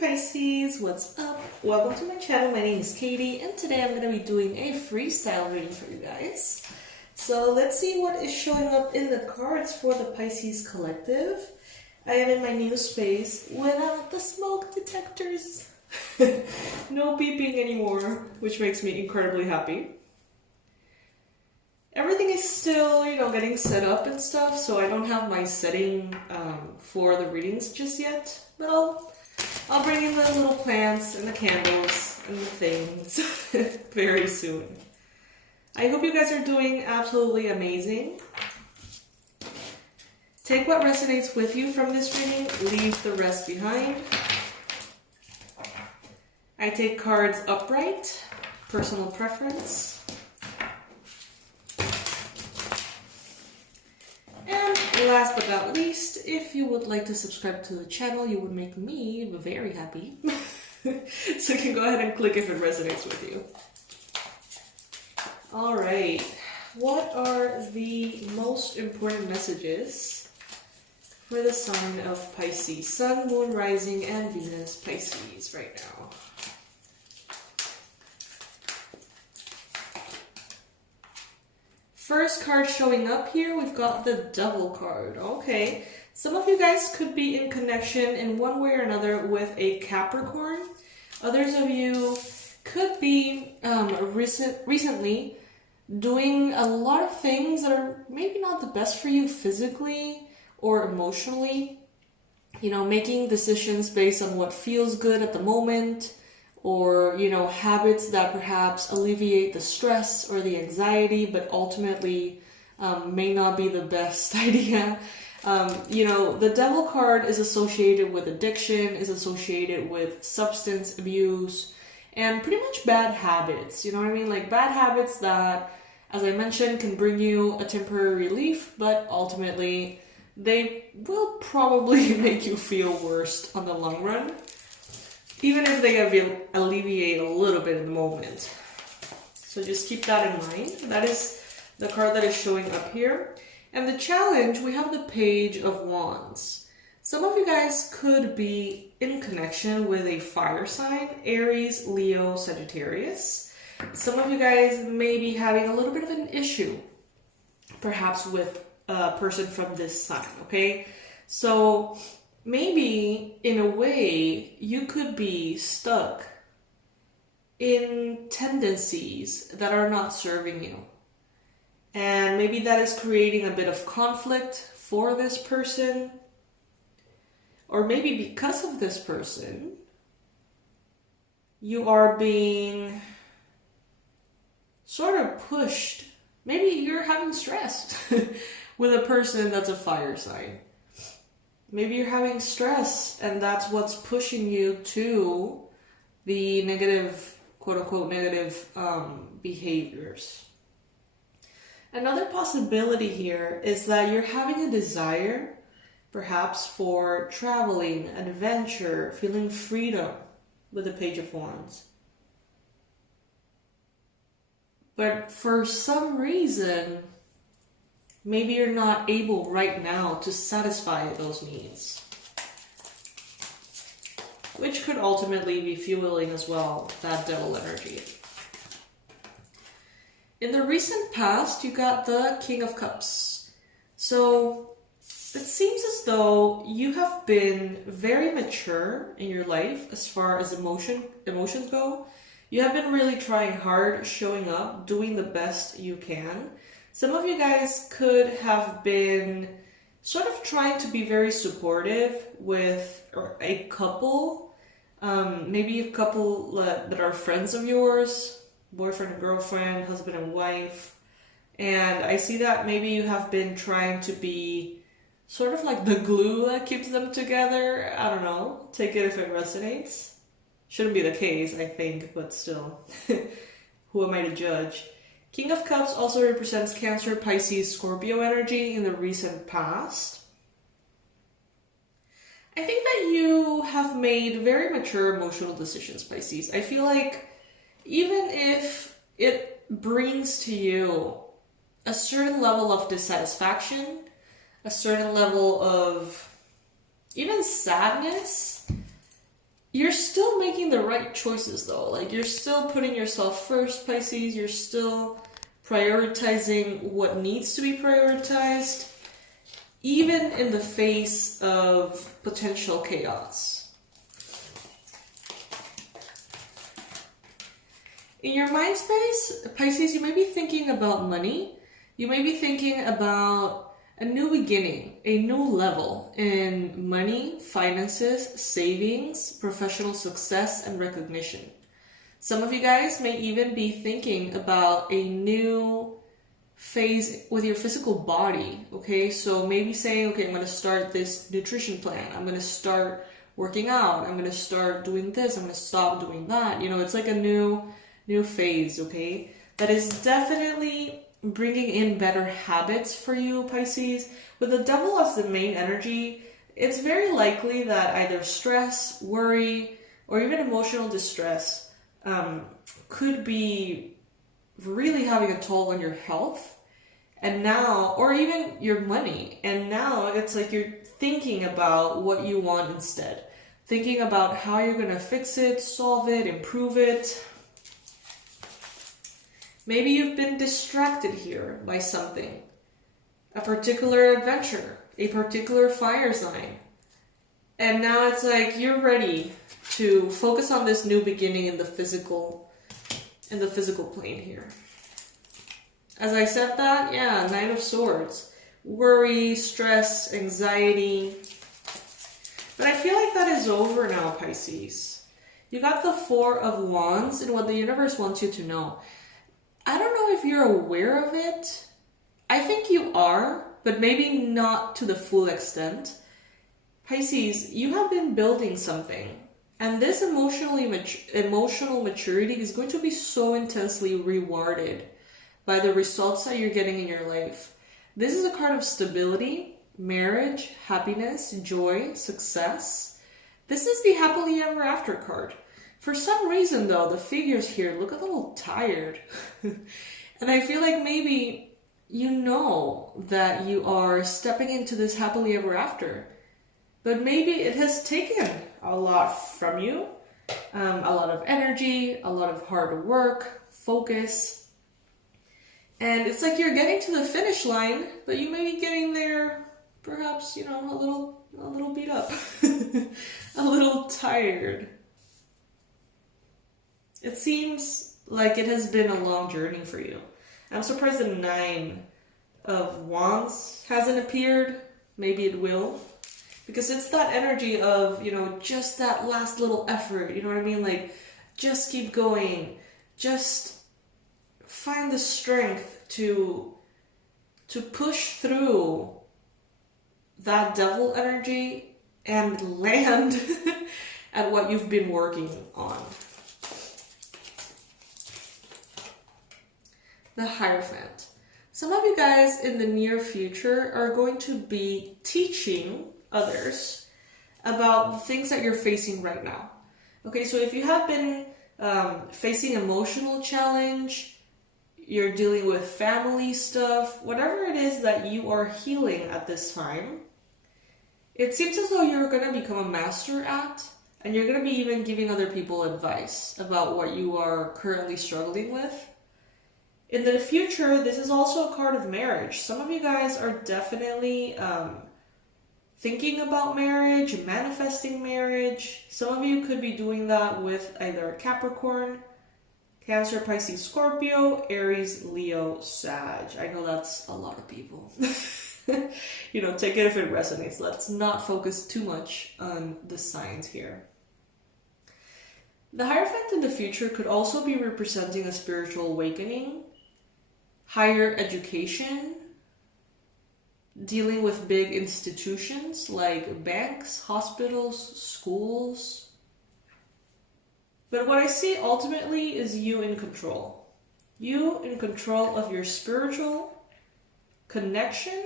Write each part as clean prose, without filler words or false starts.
Pisces, what's up? Welcome to my channel. My name is Katie and today I'm going to be doing a freestyle reading for you guys. So let's see what is showing up in the cards for the Pisces collective. I am in my new space without the smoke detectors. No beeping anymore, which makes me incredibly happy. Everything is still, getting set up and stuff, so I don't have my setting for the readings just yet. But I'll bring in the little plants and the candles and the things very soon. I hope you guys are doing absolutely amazing. Take what resonates with you from this reading, leave the rest behind. I take cards upright, personal preference. Last but not least, if you would like to subscribe to the channel, you would make me very happy. So you can go ahead and click if it resonates with you. Alright, what are the most important messages for the sign of Pisces? Sun, Moon, Rising, and Venus Pisces right now. First card showing up here, we've got the Devil card. Okay, some of you guys could be in connection in one way or another with a Capricorn. Others of you could be recently doing a lot of things that are maybe not the best for you physically or emotionally. Making decisions based on what feels good at the moment, or habits that perhaps alleviate the stress or the anxiety, but ultimately may not be the best idea. The Devil card is associated with addiction, is associated with substance abuse, and pretty much bad habits. You know what I mean? Like bad habits that, as I mentioned, can bring you a temporary relief, but ultimately they will probably make you feel worse on the long run, even if they alleviate a little bit in the moment. So just keep that in mind. That is the card that is showing up here. And the challenge, we have the Page of Wands. Some of you guys could be in connection with a fire sign, Aries, Leo, Sagittarius. Some of you guys may be having a little bit of an issue, perhaps with a person from this sign, okay? So maybe, in a way, you could be stuck in tendencies that are not serving you. And maybe that is creating a bit of conflict for this person. Or maybe because of this person, you are being sort of pushed. Maybe you're having stress with a person that's a fire sign. Maybe you're having stress and that's what's pushing you to the negative, quote-unquote, negative behaviors. Another possibility here is that you're having a desire, perhaps for traveling, adventure, feeling freedom with the Page of Wands. But for some reason, maybe you're not able right now to satisfy those needs, which could ultimately be fueling as well that devil energy. In the recent past, you got the King of Cups. So it seems as though you have been very mature in your life as far as emotions go. You have been really trying hard, showing up, doing the best you can. Some of you guys could have been sort of trying to be very supportive with a couple, maybe a couple that are friends of yours, boyfriend and girlfriend, husband and wife. And I see that maybe you have been trying to be sort of like the glue that keeps them together. I don't know. Take it if it resonates. Shouldn't be the case, I think, but still. Who am I to judge? King of Cups also represents Cancer, Pisces, Scorpio energy in the recent past. I think that you have made very mature emotional decisions, Pisces. I feel like even if it brings to you a certain level of dissatisfaction, a certain level of even sadness, You're still making the right choices though. Like you're still putting yourself first, Pisces. You're still prioritizing what needs to be prioritized, even in the face of potential chaos. In your mind space, Pisces, you may be thinking about money. You may be thinking about a new beginning, a new level in money, finances, savings, professional success, and recognition. Some of you guys may even be thinking about a new phase with your physical body, okay? So maybe saying, okay, I'm going to start this nutrition plan. I'm going to start working out. I'm going to start doing this. I'm going to stop doing that. You know, it's like a new phase, okay? That is definitely bringing in better habits for you, Pisces. With the devil as the main energy, it's very likely that either stress, worry, or even emotional distress could be really having a toll on your health. And now, or even your money. And now it's like you're thinking about what you want instead. Thinking about how you're going to fix it, solve it, improve it. Maybe you've been distracted here by something. A particular adventure, a particular fire sign. And now it's like you're ready to focus on this new beginning in the physical plane here. As I said that, yeah, Knight of Swords. Worry, stress, anxiety. But I feel like that is over now, Pisces. You got the Four of Wands and what the universe wants you to know. I don't know if you're aware of it. I think you are, but maybe not to the full extent. Pisces, you have been building something. And this emotional maturity is going to be so intensely rewarded by the results that you're getting in your life. This is a card of stability, marriage, happiness, joy, success. This is the happily ever after card. For some reason though, the figures here look a little tired. And I feel like maybe you know that you are stepping into this happily ever after. But maybe it has taken a lot from you. A lot of energy, a lot of hard work, focus. And it's like you're getting to the finish line, but you may be getting there perhaps, you know, a little beat up. A little tired. It seems like it has been a long journey for you. I'm surprised the Nine of Wands hasn't appeared. Maybe it will. Because it's that energy of, you know, just that last little effort. You know what I mean? Like, just keep going. Just find the strength to push through that devil energy and land at what you've been working on. The Hierophant. Some of you guys in the near future are going to be teaching others about the things that you're facing right now. Okay, so if you have been facing emotional challenge, you're dealing with family stuff, whatever it is that you are healing at this time, it seems as though you're going to become a master at, and you're going to be even giving other people advice about what you are currently struggling with. In the future, this is also a card of marriage. Some of you guys are definitely thinking about marriage, manifesting marriage. Some of you could be doing that with either Capricorn, Cancer, Pisces, Scorpio, Aries, Leo, Sag. I know that's a lot of people. You know, take it if it resonates. Let's not focus too much on the signs here. The Hierophant in the future could also be representing a spiritual awakening, higher education, dealing with big institutions like banks, hospitals, schools. But what I see ultimately is you in control. You in control of your spiritual connection.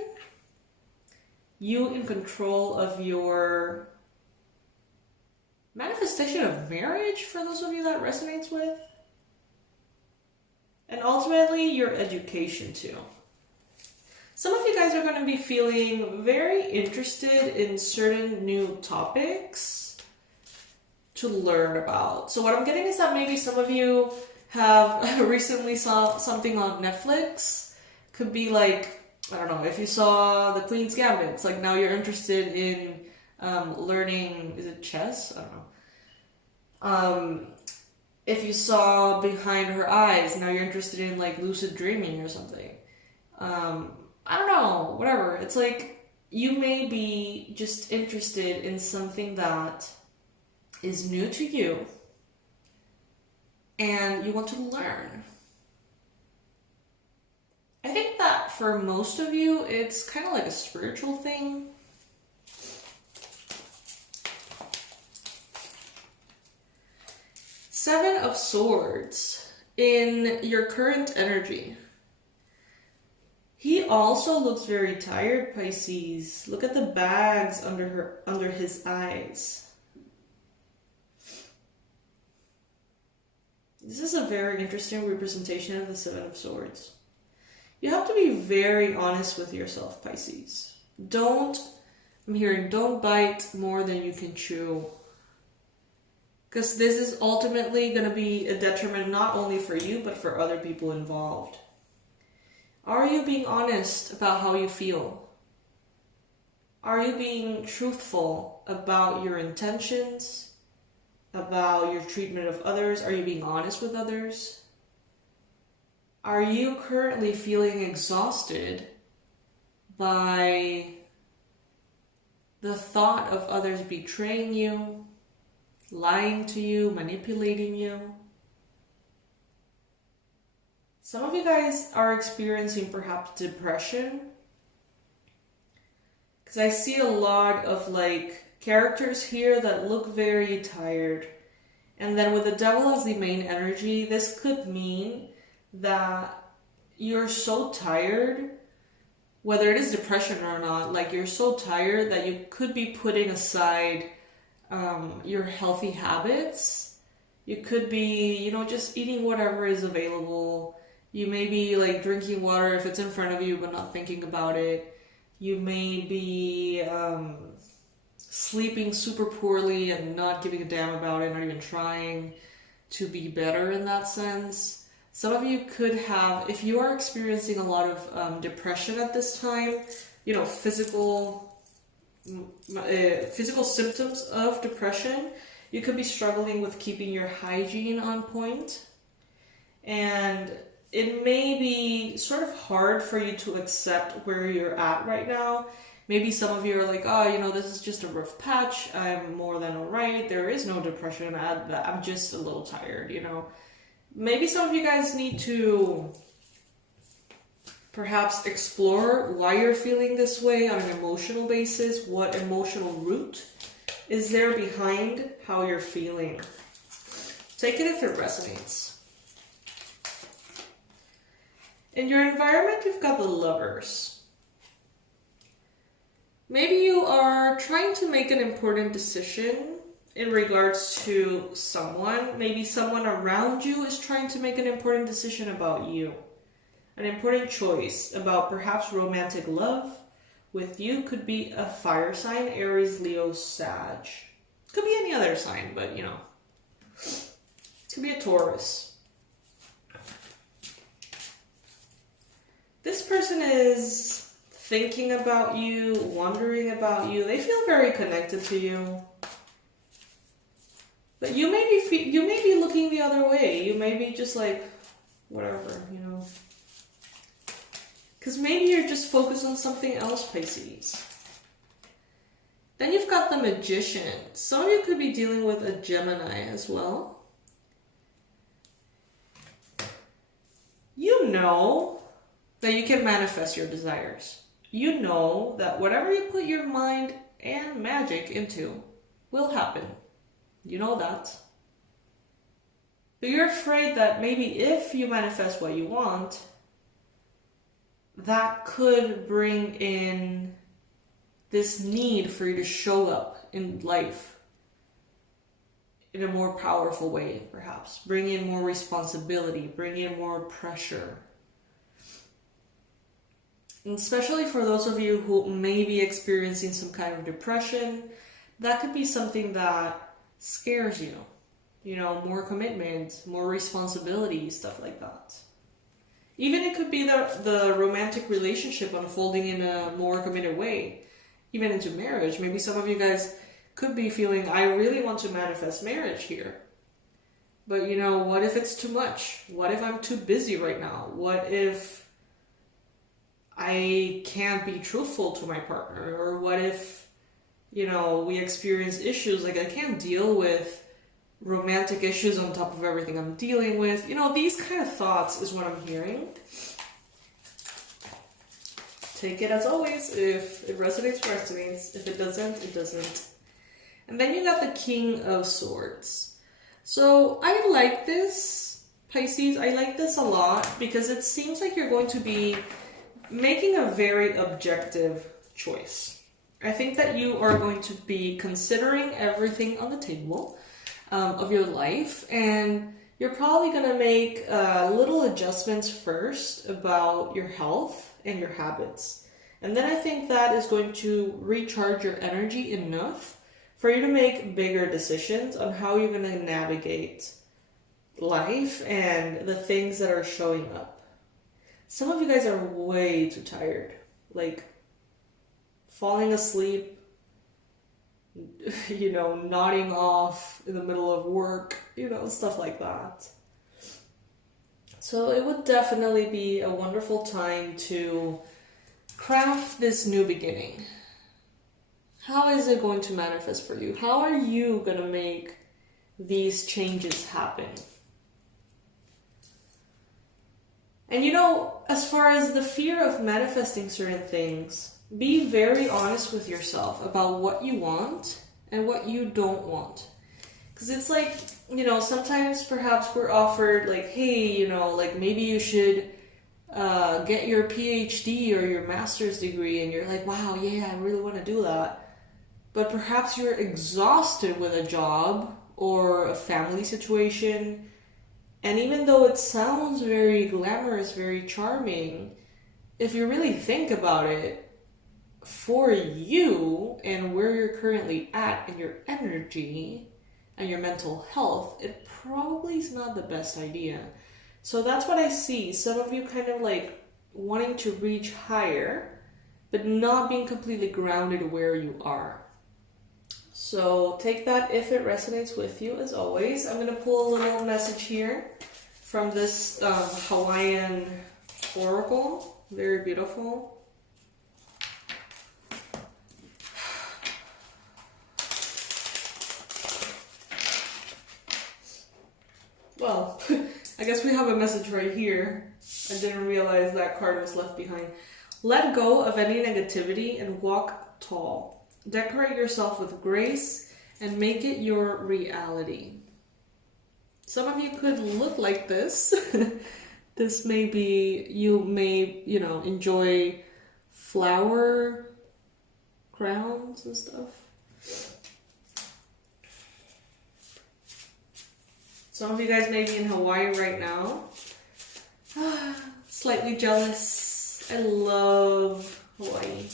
You in control of your manifestation of marriage, for those of you that resonates with. And ultimately, your education too. Some of you guys are going to be feeling very interested in certain new topics to learn about. So what I'm getting is that maybe some of you have recently saw something on Netflix. Could be like, I don't know, if you saw the Queen's Gambit, it's like now you're interested in learning, is it chess? I don't know. If you saw Behind Her Eyes, now you're interested in like lucid dreaming or something. I don't know, whatever. It's like you may be just interested in something that is new to you and you want to learn. I think that for most of you, it's kind of like a spiritual thing. Seven of Swords in your current energy. He also looks very tired, Pisces. Look at the bags under his eyes. This is a very interesting representation of the Seven of Swords. You have to be very honest with yourself, Pisces. Don't bite more than you can chew. Because this is ultimately going to be a detriment not only for you, but for other people involved. Are you being honest about how you feel? Are you being truthful about your intentions? About your treatment of others? Are you being honest with others? Are you currently feeling exhausted by the thought of others betraying you, lying to you, manipulating you? Some of you guys are experiencing perhaps depression, because I see a lot of like characters here that look very tired. And then with the Devil as the main energy, this could mean that you're so tired, whether it is depression or not, like you're so tired that you could be putting aside your healthy habits. You could be, just eating whatever is available. You may be like drinking water if it's in front of you but not thinking about it. You may be sleeping super poorly and not giving a damn about it, not even trying to be better in that sense. Some of you could have, if you are experiencing a lot of depression at this time, physical symptoms of depression, you could be struggling with keeping your hygiene on point. And it may be sort of hard for you to accept where you're at right now. Maybe some of you are like, this is just a rough patch. I'm more than all right. There is no depression. I'm just a little tired, Maybe some of you guys need to perhaps explore why you're feeling this way on an emotional basis. What emotional root is there behind how you're feeling? Take it if it resonates. In your environment, you've got the Lovers. Maybe you are trying to make an important decision in regards to someone. Maybe someone around you is trying to make an important decision about you. An important choice about perhaps romantic love with you. Could be a fire sign, Aries, Leo, Sag. Could be any other sign, but could be a Taurus. This person is thinking about you, wondering about you. They feel very connected to you. But you may be looking the other way. You may be just like, whatever, Because maybe you're just focused on something else, Pisces. Then you've got the Magician. Some of you could be dealing with a Gemini as well. You know that you can manifest your desires. You know that whatever you put your mind and magic into will happen. You know that. But you're afraid that maybe if you manifest what you want, that could bring in this need for you to show up in life in a more powerful way, perhaps. Bring in more responsibility, bring in more pressure. And especially for those of you who may be experiencing some kind of depression, that could be something that scares you. You know, more commitment, more responsibility, stuff like that. Even it could be the romantic relationship unfolding in a more committed way, even into marriage. Maybe some of you guys could be feeling, I really want to manifest marriage here. But you know, what if it's too much? What if I'm too busy right now? What if I can't be truthful to my partner? Or what if, you know, we experience issues, like I can't deal with romantic issues on top of everything I'm dealing with. You know, these kind of thoughts is what I'm hearing. Take it as always. If it resonates, resonates. If it doesn't, it doesn't. And then you got the King of Swords. So I like this, Pisces. I like this a lot because it seems like you're going to be making a very objective choice. I think that you are going to be considering everything on the table of your life, and you're probably going to make little adjustments first about your health and your habits. And then I think that is going to recharge your energy enough for you to make bigger decisions on how you're going to navigate life and the things that are showing up. Some of you guys are way too tired, like falling asleep, you know, nodding off in the middle of work, you know, stuff like that. So it would definitely be a wonderful time to craft this new beginning. How is it going to manifest for you? How are you going to make these changes happen? And you know, as far as the fear of manifesting certain things, be very honest with yourself about what you want and what you don't want. Because it's like, you know, sometimes perhaps we're offered like, hey, you know, like maybe you should get your PhD or your master's degree, and you're like, wow, yeah, I really want to do that. But perhaps you're exhausted with a job or a family situation, and even though it sounds very glamorous, very charming, if you really think about it, for you and where you're currently at and your energy and your mental health, it probably is not the best idea. So that's what I see. Some of you kind of like wanting to reach higher, but not being completely grounded where you are. So take that if it resonates with you, as always. I'm going to pull a little message here from this Hawaiian oracle. Very beautiful. Well, I guess we have a message right here. I didn't realize that card was left behind. Let go of any negativity and walk tall. Decorate yourself with grace and make it your reality. Some of you could look like this. This may be, you may, you know, enjoy flower crowns and stuff. Some of you guys may be in Hawaii right now. Slightly jealous. I love Hawaii.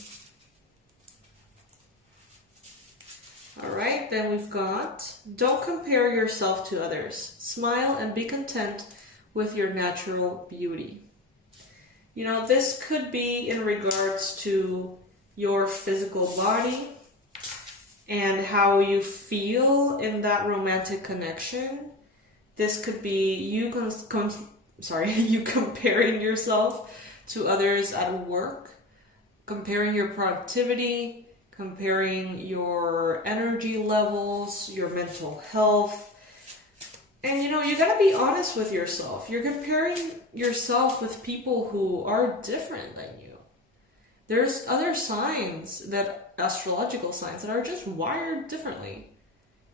Alright, then we've got, don't compare yourself to others. Smile and be content with your natural beauty. You know, this could be in regards to your physical body and how you feel in that romantic connection. This could be you you comparing yourself to others at work, comparing your productivity, comparing your energy levels, your mental health. And you know, you gotta be honest with yourself. You're comparing yourself with people who are different than you. There's other signs, that astrological signs, that are just wired differently.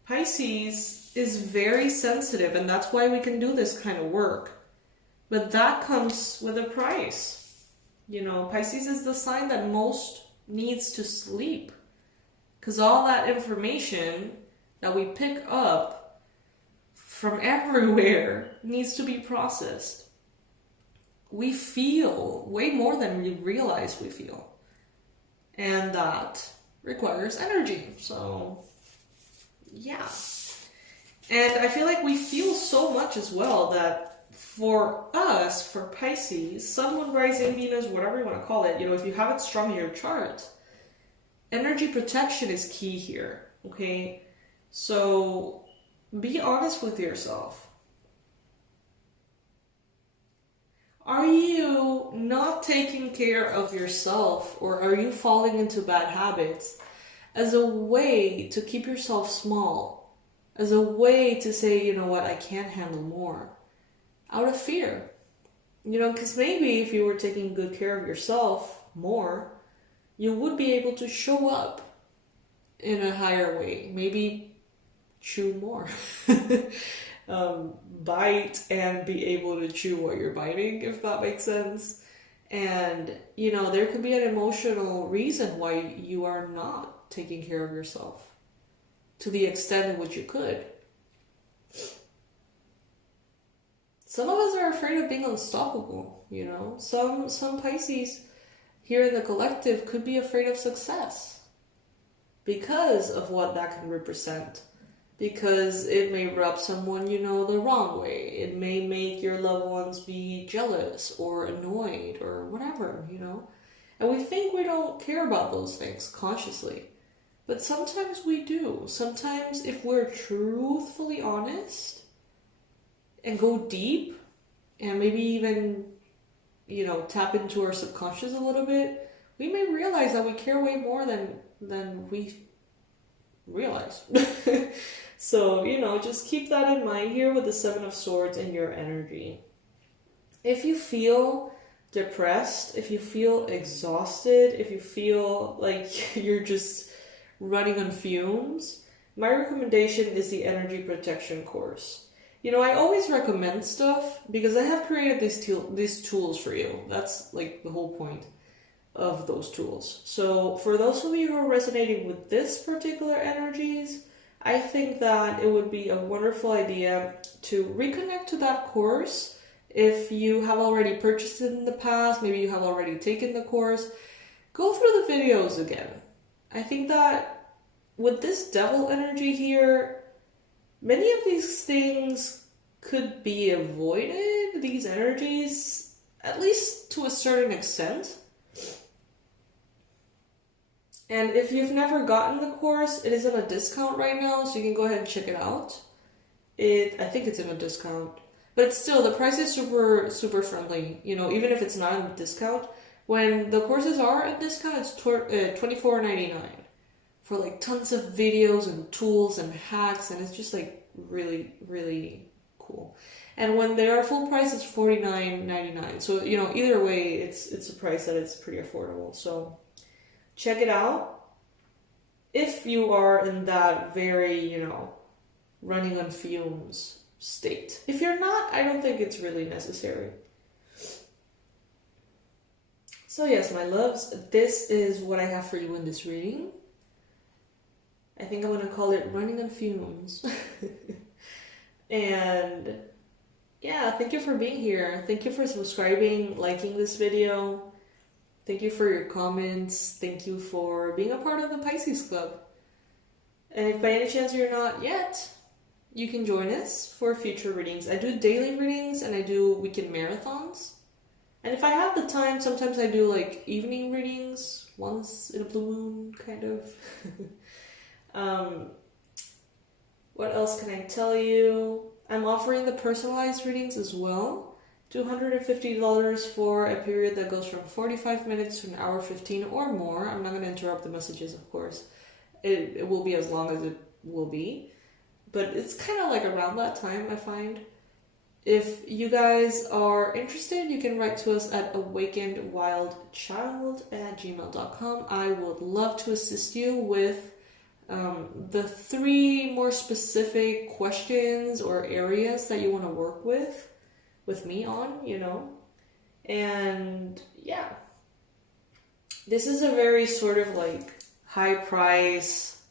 Pisces is very sensitive, and that's why we can do this kind of work. But that comes with a price. You know, Pisces is the sign that most needs to sleep. Because all that information that we pick up from everywhere needs to be processed. We feel way more than we realize we feel. And that requires energy. So, yeah. And I feel like we feel so much as well that for us, for Pisces, Sun, Moon, Rising, Venus, whatever you want to call it, you know, if you have it strong in your chart, energy protection is key here, okay? So be honest with yourself. Are you not taking care of yourself, or are you falling into bad habits as a way to keep yourself small, as a way to say, you know what, I can't handle more, out of fear? You know, because maybe if you were taking good care of yourself more, you would be able to show up in a higher way. Maybe chew more. Bite and be able to chew what you're biting, if that makes sense. And, you know, there could be an emotional reason why you are not taking care of yourself to the extent in which you could. Some of us are afraid of being unstoppable, you know. Some Pisces here in the collective could be afraid of success because of what that can represent. Because it may rub someone you know the wrong way. It may make your loved ones be jealous or annoyed or whatever, you know. And we think we don't care about those things consciously. But sometimes we do. Sometimes if we're truthfully honest and go deep and maybe even, you know, tap into our subconscious a little bit, we may realize that we care way more than we realize. So, you know, just keep that in mind here with the Seven of Swords in your energy. If you feel depressed, if you feel exhausted, if you feel like you're just running on fumes, my recommendation is the Energy Protection course. You know, I always recommend stuff because I have created these tools for you. That's like the whole point of those tools. So for those of you who are resonating with this particular energies, I think that it would be a wonderful idea to reconnect to that course. If you have already purchased it in the past, maybe you have already taken the course, go through the videos again. I think that with this devil energy here, many of these things could be avoided, these energies, at least to a certain extent. And if you've never gotten the course, it is on a discount right now, so you can go ahead and check it out. I think it's in a discount. But still, the price is super, super friendly. You know, even if it's not in discount, when the courses are in discount, it's $24.99 for like tons of videos and tools and hacks, and it's just like really, really cool. And when they are full price, it's $49.99. So, you know, either way, it's a price that it's pretty affordable. So check it out if you are in that very, you know, running on fumes state. If you're not, I don't think it's really necessary. So yes, my loves, this is what I have for you in this reading. I think I'm going to call it Running on Fumes. And yeah, thank you for being here. Thank you for subscribing, liking this video. Thank you for your comments. Thank you for being a part of the Pisces Club. And if by any chance you're not yet, you can join us for future readings. I do daily readings and I do weekend marathons. And if I have the time, sometimes I do like evening readings, once in a blue moon, kind of. What else can I tell you? I'm offering the personalized readings as well. $250 for a period that goes from 45 minutes to an hour 15 or more. I'm not going to interrupt the messages, of course. It will be as long as it will be. But it's kind of like around that time, I find. If you guys are interested, you can write to us at awakenedwildchild@gmail.com. I would love to assist you with the 3 more specific questions or areas that you want to work with me on, you know. And yeah, this is a very sort of like high price,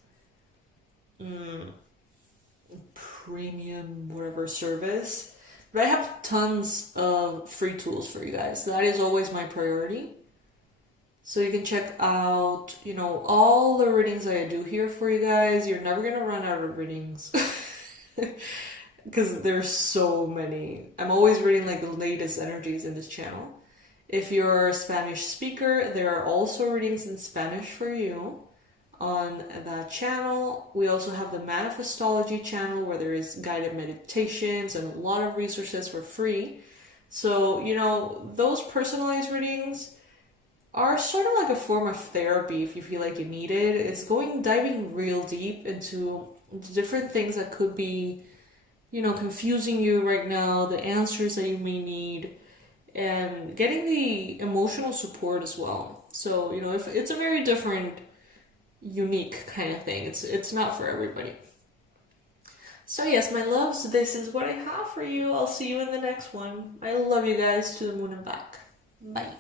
premium, whatever service. But I have tons of free tools for you guys. That is always my priority. So you can check out, you know, all the readings that I do here for you guys. You're never going to run out of readings. because there's so many. I'm always reading like the latest energies in this channel. If you're a Spanish speaker, there are also readings in Spanish for you on that channel. We also have the Manifestology channel where there is guided meditations and a lot of resources for free. So, you know, those personalized readings are sort of like a form of therapy if you feel like you need it. It's diving real deep into different things that could be, you know, confusing you right now, the answers that you may need, and getting the emotional support as well. So, you know, if it's a very different, unique kind of thing. It's not for everybody. So yes, my loves, this is what I have for you. I'll see you in the next one. I love you guys to the moon and back. Bye.